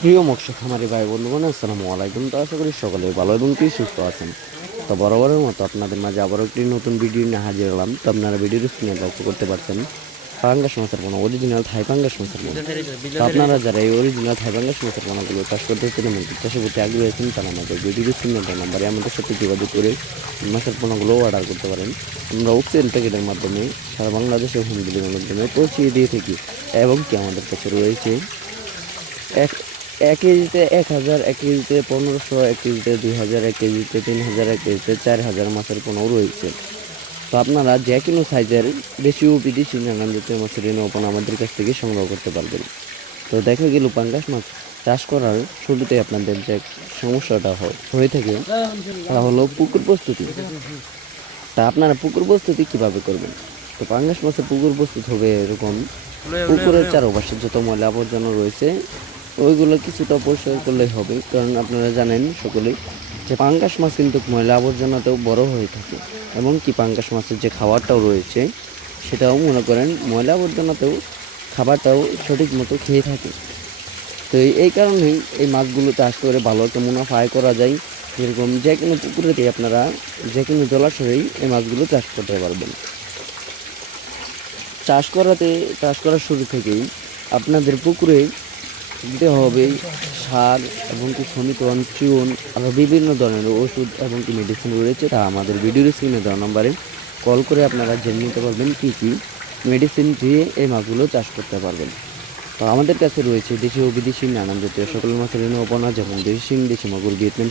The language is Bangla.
প্রিয় মৎস্য খামারি ভাই বন্ধুগণ, আসসালামু আলাইকুম। তো আশা করি সকলে ভালো এবং কি সুস্থ আছেন। তো বরাবরের মতো আপনাদের মাঝে আবারও একটি নতুন ভিডিও নিয়ে হাজির হলাম। তো আপনারা ভিডিওর স্ক্রিনে লক্ষ্য করতে পারছেন পাঙ্গাস মাছের পোনা, অরিজিনাল থাই পাঙ্গাস মাছের পোনা। তো আপনারা যারা এই অরিজিনাল থাই পাঙ্গাস মাছের পোনাগুলো চাষ করতে চান এবং চাষের প্রতি আগ্রহী আছেন, তারা আমাদের ভিডিওর স্ক্রিনে দেওয়া নাম্বারে আমাদের সাথে যোগাযোগ করে মাছের পোনাগুলো অর্ডার করতে পারেন। আমরা অক্সিজেন প্যাকেটের মাধ্যমে সারা বাংলাদেশে হোম ডেলিভারির মাধ্যমে পৌঁছিয়ে দিয়ে থাকি। এবং কি আমাদের কাছে রয়েছে এক এক কেজিতে 1,000, 1 কেজিতে 1,500, 1 কেজিতে 2,000, 1 কেজিতে 3,000, 1 কেজিতে 4,000 মাছের পোনাও রয়েছে। তো আপনারা যে কোনো সাইজের দেশি ও বিদেশি নানান জাতীয় মাছের এই পোনা আমাদের কাছ থেকে সংগ্রহ করতে পারবেন। তো দেখা গেল পাঙ্গাস মাছ চাষ করার শুরুতে আপনাদের যে সমস্যাটা হয়ে থাকে তা হলো পুকুর প্রস্তুতি। তা আপনারা পুকুর প্রস্তুতি কিভাবে করবেন? তো পাঙ্গাস মাছের পুকুর প্রস্তুত হবে এরকম: পুকুরের চারপাশে যত ময়লা আবর্জনা রয়েছে ওইগুলো কিছুটা পরিষ্কার করলেই হবে। কারণ আপনারা জানেন সকলেই যে পাঙ্গাস মাছ কিন্তু ময়লা আবর্জনাতেও বড় হয়ে থাকে, এবং কি পাঙ্গাস মাছের যে খাবারটাও রয়েছে সেটাও মনে করেন ময়লা আবর্জনাতেও খাবারটাও সঠিক মতো খেয়ে থাকে। তো এই কারণেই এই মাছগুলো চাষ করে ভালো একটা মুনাফা আয় করা যায়। যেরকম যে কোনো পুকুরেতে আপনারা যে কোনো জলাশয়েই এই মাছগুলো চাষ করতে পারবেন। চাষ করার শুরু থেকেই আপনাদের পুকুরে দিতে হবে সার এবং কি সমিতন, চুন, আরও বিভিন্ন ধরনের ওষুধ এবং কি মেডিসিন রয়েছে, তা আমাদের ভিডিওর স্ক্রিনে দেওয়া নম্বরে কল করে আপনারা জেনে নিতে পারবেন কী কী মেডিসিন দিয়ে এই মাছগুলো চাষ করতে পারবেন। তো আমাদের কাছে রয়েছে দেশি ও বিদেশি নানান জাতীয় সকল মাছের পোনা, যেমন দেশি শিং, দেশি মাগুর, ভিয়েতনাম